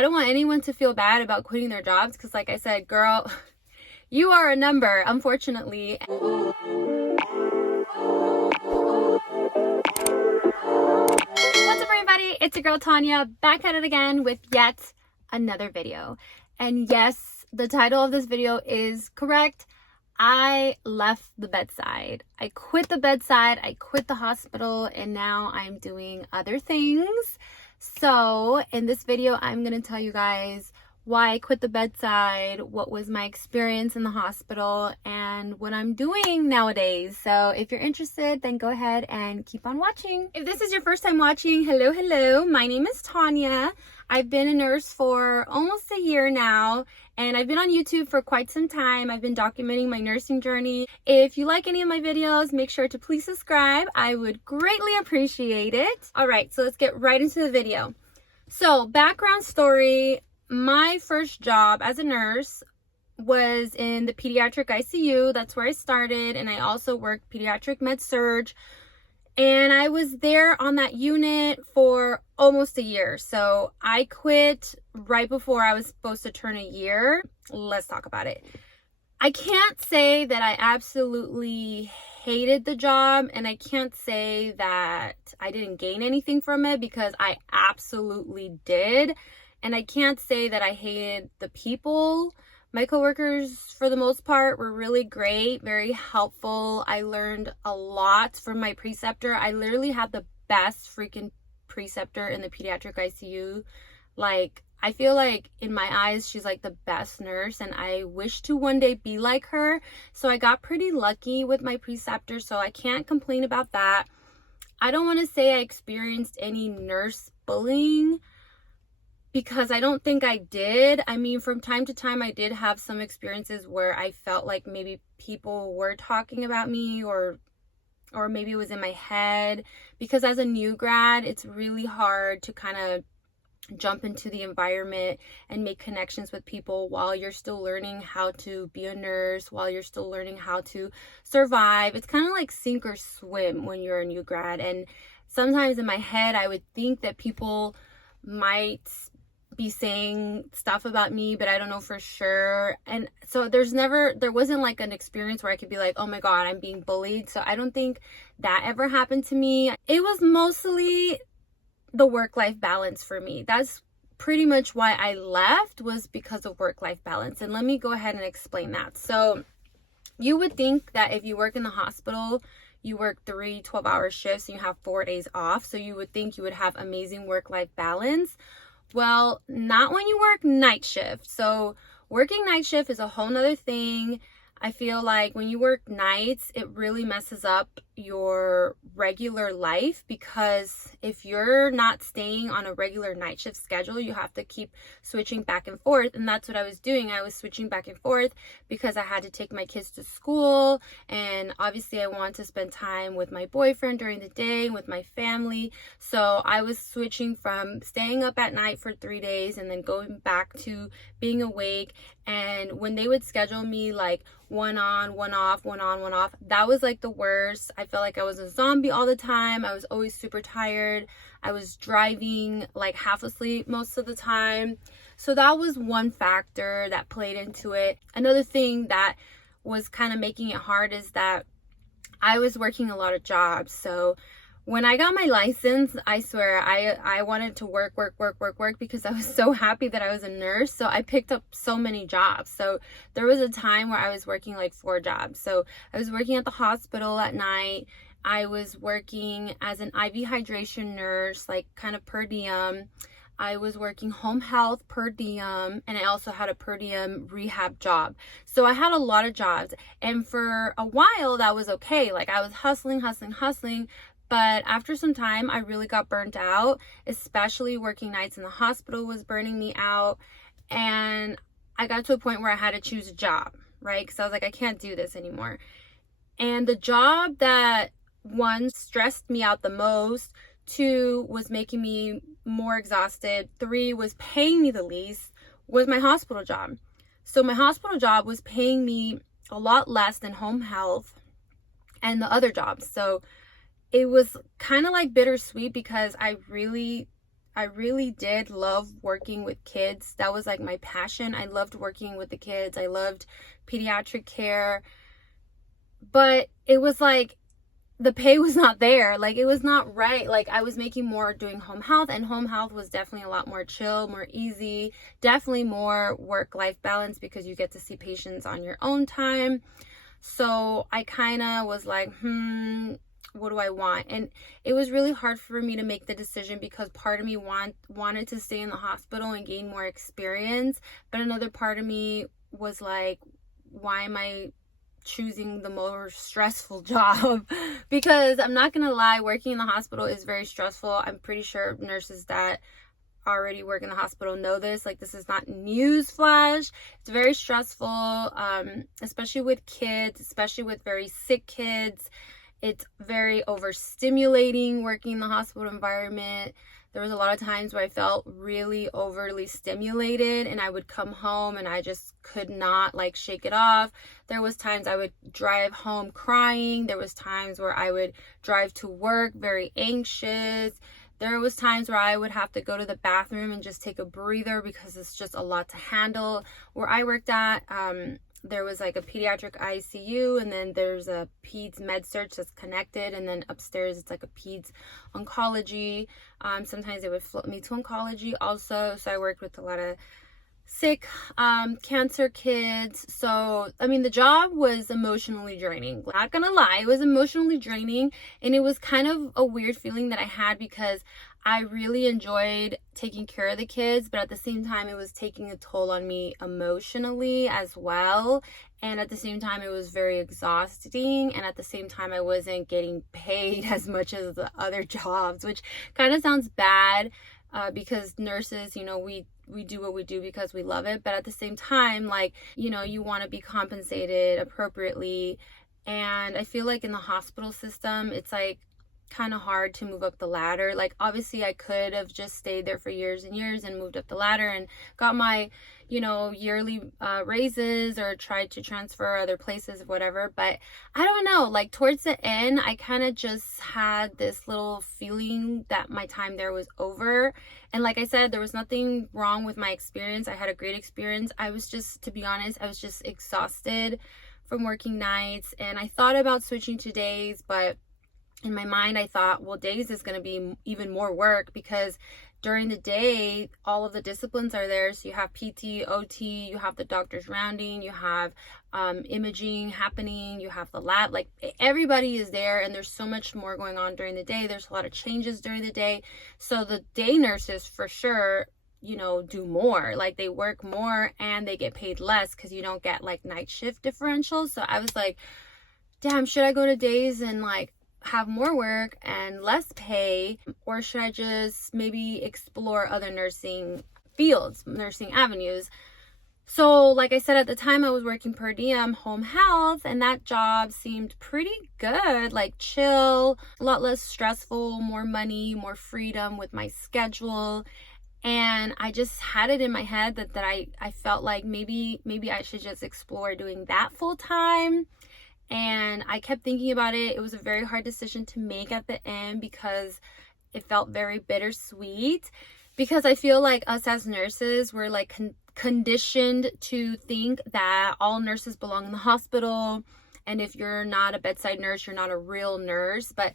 I don't want anyone to feel bad about quitting their jobs because, like I said, girl, you are a number, unfortunately. What's up, everybody? It's your girl Tanya, back at it again with yet another video. And yes, the title of this video is correct. I left the bedside. I quit the bedside, I quit the hospital, and now I'm doing other things. So in this video, I'm going to tell you guys why I quit the bedside, what was my experience in the hospital, and what I'm doing nowadays. So if you're interested, then go ahead and keep on watching. If this is your first time watching, hello. My name is Tanya. I've been a nurse for almost a year now, and I've been on YouTube for quite some time. I've been documenting my nursing journey. If you like any of my videos, make sure to please subscribe. I would greatly appreciate it. All right, so let's get right into the video. So background story, my first job as a nurse was in the pediatric ICU. That's where I started, and I also worked pediatric med surg. And I was there on that unit for almost a year. So I quit right before I was supposed to turn a year. Let's talk about it. I can't say that I absolutely hated the job, and I can't say that I didn't gain anything from it, because I absolutely did. And I can't say that I hated the people. My coworkers, for the most part, were really great, very helpful. I learned a lot from my preceptor. I literally had the best freaking preceptor in the pediatric ICU. Like, I feel like in my eyes, she's like the best nurse, and I wish to one day be like her. So I got pretty lucky with my preceptor, so I can't complain about that. I don't want to say I experienced any nurse bullying, because I don't think I did. I mean, from time to time, I did have some experiences where I felt like maybe people were talking about me, or maybe it was in my head, because as a new grad, it's really hard to kind of jump into the environment and make connections with people while you're still learning how to be a nurse, while you're still learning how to survive. It's kind of like sink or swim when you're a new grad. And sometimes in my head, I would think that people might be saying stuff about me, but I don't know for sure. And so there wasn't like an experience where I could be like, oh my God, I'm being bullied. So I don't think that ever happened to me. It was mostly the work-life balance for me. That's pretty much why I left, was because of work-life balance. And let me go ahead and explain that. So you would think that if you work in the hospital, you work 3 12-hour shifts and you have 4 days off. So you would think you would have amazing work-life balance. Well, not when you work night shift. So working night shift is a whole nother thing. I feel like when you work nights, it really messes up your regular life, because if you're not staying on a regular night shift schedule, you have to keep switching back and forth. And that's what I was doing. I was switching back and forth because I had to take my kids to school. And obviously I want to spend time with my boyfriend during the day, with my family. So I was switching from staying up at night for 3 days and then going back to being awake. And when they would schedule me like 1 on, 1 off, 1 on, 1 off, that was like the worst. I felt like I was a zombie all the time. I was always super tired. I was driving like half asleep most of the time. So that was one factor that played into it. Another thing that was kind of making it hard is that I was working a lot of jobs. So when I got my license, I swear I wanted to work because I was so happy that I was a nurse. So I picked up so many jobs. So there was a time where I was working like 4 jobs. So I was working at the hospital at night. I was working as an IV hydration nurse, like kind of per diem. I was working home health per diem, and I also had a per diem rehab job. So I had a lot of jobs, and for a while that was okay. Like I was hustling. But after some time, I really got burnt out, especially working nights in the hospital was burning me out. And I got to a point where I had to choose a job, right? Because I was like, I can't do this anymore. And the job that, 1, stressed me out the most, 2, was making me more exhausted, 3, was paying me the least, was my hospital job. So my hospital job was paying me a lot less than home health and the other jobs. So it was kind of like bittersweet, because I really I really did love working with kids. That was like my passion. I loved working with the kids. I loved pediatric care. But it was like the pay was not there. Like it was not right. Like I was making more doing home health, and home health was definitely a lot more chill, more easy, definitely more work-life balance because you get to see patients on your own time. So I kind of was like, what do I want? And it was really hard for me to make the decision because part of me wanted to stay in the hospital and gain more experience, but another part of me was like, why am I choosing the more stressful job? Because I'm not gonna lie, working in the hospital is very stressful. I'm pretty sure nurses that already work in the hospital know this. Like, this is not news flash. It's very stressful, especially with kids, especially with very sick kids. It's very overstimulating working in the hospital environment. There was a lot of times where I felt really overly stimulated, and I would come home and I just could not like shake it off. There was times I would drive home crying. There was times where I would drive to work very anxious. There was times where I would have to go to the bathroom and just take a breather because it's just a lot to handle. Where I worked at, there was like a pediatric ICU, and then there's a peds med surg that's connected, and then upstairs it's like a peds oncology. Sometimes they would float me to oncology also. So I worked with a lot of sick cancer kids. So I mean, the job was emotionally draining, not gonna lie. It was emotionally draining, and it was kind of a weird feeling that I had because I really enjoyed taking care of the kids, but at the same time it was taking a toll on me emotionally as well. And at the same time it was very exhausting, and at the same time I wasn't getting paid as much as the other jobs, which kind of sounds bad, because nurses, you know, we do what we do because we love it, but at the same time, like, you know, you want to be compensated appropriately. And I feel like in the hospital system, it's like kind of hard to move up the ladder. Like, obviously I could have just stayed there for years and years and moved up the ladder and got my, you know, yearly raises, or tried to transfer other places, whatever. But I don't know, like towards the end I kind of just had this little feeling that my time there was over. And like I said, there was nothing wrong with my experience. I had a great experience. I was just, to be honest, I was just exhausted from working nights, and I thought about switching to days, but in my mind I thought, well, days is going to be even more work because during the day all of the disciplines are there. So you have PT, OT, you have the doctors rounding, you have imaging happening, you have the lab, like everybody is there, and there's so much more going on during the day. There's a lot of changes during the day. So the day nurses for sure, you know, do more, like they work more and they get paid less because you don't get like night shift differentials. So I was like, damn, should I go to days and like have more work and less pay, or should I just maybe explore other nursing fields, nursing avenues? So like I said, at the time I was working per diem home health, and that job seemed pretty good, like chill, a lot less stressful, more money, more freedom with my schedule. And I just had it in my head that I felt like maybe I should just explore doing that full time. And I kept thinking about it. It was a very hard decision to make at the end because it felt very bittersweet, because I feel like us as nurses, we're like conditioned to think that all nurses belong in the hospital, and if you're not a bedside nurse, you're not a real nurse. But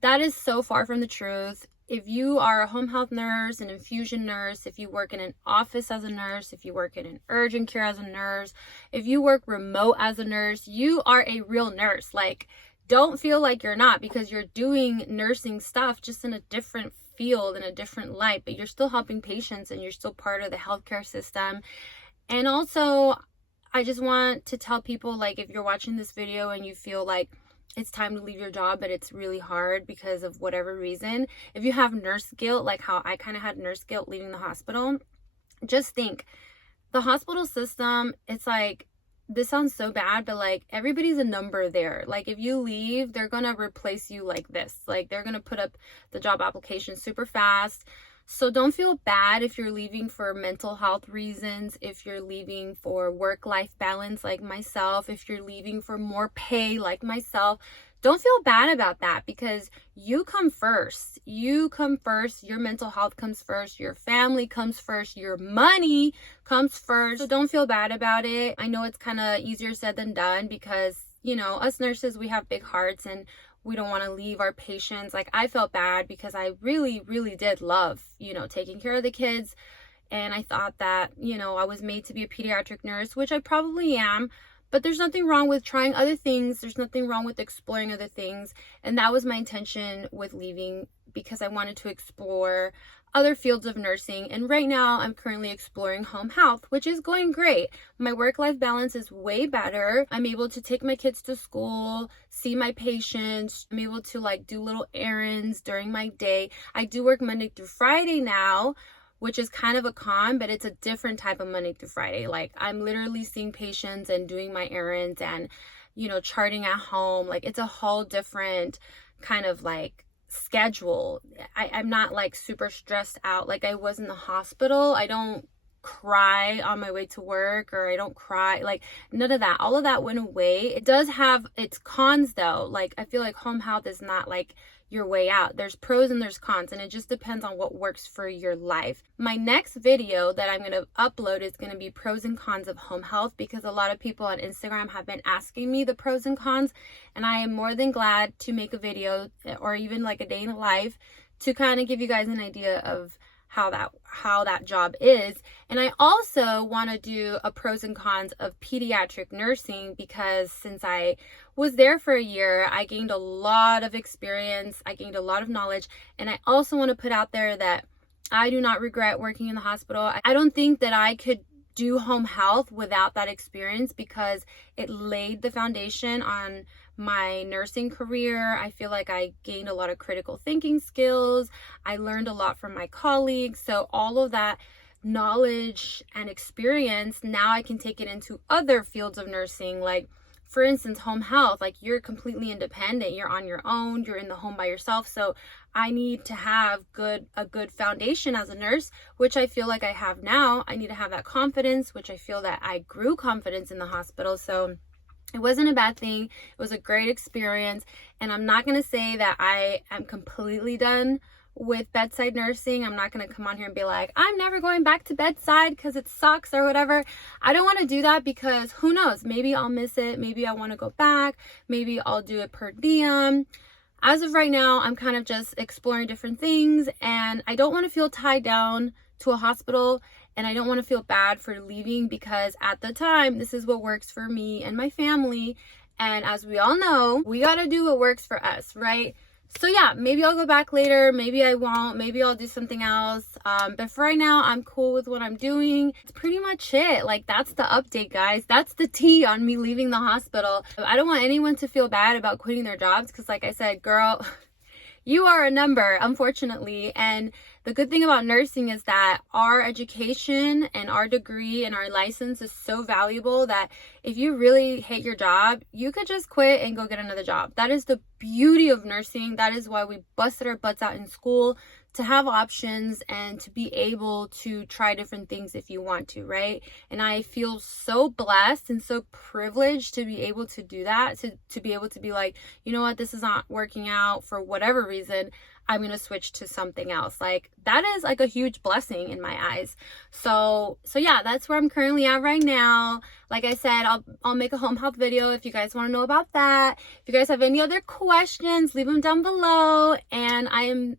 that is so far from the truth. If you are a home health nurse, an infusion nurse, if you work in an office as a nurse, if you work in an urgent care as a nurse, if you work remote as a nurse, you are a real nurse. Like, don't feel like you're not, because you're doing nursing stuff just in a different field, in a different light, but you're still helping patients and you're still part of the healthcare system. And also, I just want to tell people, like, if you're watching this video and you feel like it's time to leave your job, but it's really hard because of whatever reason, if you have nurse guilt, like how I kind of had nurse guilt leaving the hospital, just think, the hospital system, it's like, this sounds so bad, but like everybody's a number there. Like if you leave, they're gonna replace you like this. Like they're gonna put up the job application super fast. So don't feel bad if you're leaving for mental health reasons, if you're leaving for work-life balance like myself, if you're leaving for more pay like myself. don't feel bad about that, because you come first. You come first. Your mental health comes first. Your family comes first. Your money comes first. So don't feel bad about it. I know it's kind of easier said than done, because, you know, us nurses, we have big hearts and we don't want to leave our patients. Like, I felt bad because I really, really did love, you know, taking care of the kids. And I thought that, you know, I was made to be a pediatric nurse, which I probably am. But there's nothing wrong with trying other things. There's nothing wrong with exploring other things. And that was my intention with leaving, because I wanted to explore other fields of nursing. And right now I'm currently exploring home health, which is going great. My work-life balance is way better. I'm able to take my kids to school, see my patients. I'm able to like do little errands during my day. I do work Monday through Friday now, which is kind of a con, but it's a different type of Monday through Friday. Like, I'm literally seeing patients and doing my errands and, you know, charting at home. Like, it's a whole different kind of like schedule. I'm not like super stressed out like I was in the hospital. I don't cry on my way to work, or I don't cry, like none of that. All of that went away. It does have its cons though. Like, I feel like home health is not like your way out. There's pros and there's cons, and it just depends on what works for your life. My next video that I'm going to upload is going to be pros and cons of home health, because a lot of people on Instagram have been asking me the pros and cons, and I am more than glad to make a video, or even like a day in the life, to kind of give you guys an idea of how that job is. And I also want to do a pros and cons of pediatric nursing, because since I was there for a year, I gained a lot of experience, I gained a lot of knowledge, and I also want to put out there that I do not regret working in the hospital. I don't think that I could do home health without that experience, because it laid the foundation on my nursing career. I feel like I gained a lot of critical thinking skills. I learned a lot from my colleagues. So all of that knowledge and experience, now I can take it into other fields of nursing. Like, for instance, home health. Like, you're completely independent. You're on your own. You're in the home by yourself. So I need to have a good foundation as a nurse, which I feel like I have now. I need to have that confidence, which I feel that I grew confidence in the hospital. So it wasn't a bad thing. It was a great experience. And I'm not going to say that I am completely done with bedside nursing. I'm not going to come on here and be like, I'm never going back to bedside because it sucks or whatever. I don't want to do that, because who knows? Maybe I'll miss it. Maybe I want to go back. Maybe I'll do it per diem. As of right now, I'm kind of just exploring different things, and I don't want to feel tied down to a hospital, and I don't want to feel bad for leaving, because at the time, this is what works for me and my family. And as we all know, we got to do what works for us, right? So yeah, maybe I'll go back later. Maybe I won't. Maybe I'll do something else. But for right now, I'm cool with what I'm doing. It's pretty much it. Like, that's the update, guys. That's the tea on me leaving the hospital. I don't want anyone to feel bad about quitting their jobs, because like I said, girl, you are a number, unfortunately. And the good thing about nursing is that our education and our degree and our license is so valuable that if you really hate your job, you could just quit and go get another job. That is the beauty of nursing. That is why we busted our butts out in school, to have options and to be able to try different things if you want to, right? And I feel so blessed and so privileged to be able to do that, to be able to be like, you know what, this is not working out for whatever reason, I'm going to switch to something else. Like, that is like a huge blessing in my eyes. So yeah, that's where I'm currently at right now. Like I said, I'll make a home health video if you guys want to know about that. If you guys have any other questions, leave them down below. And I am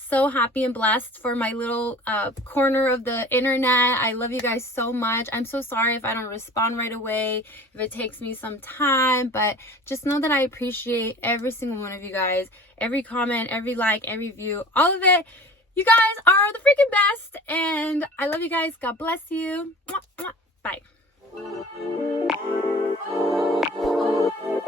so happy and blessed for my little corner of the internet. I love you guys so much. I'm so sorry if I don't respond right away, if it takes me some time, but just know that I appreciate every single one of you guys, every comment, every like, every view, all of it. You guys are the freaking best, and I love you guys. God bless you. Mwah, mwah. Bye.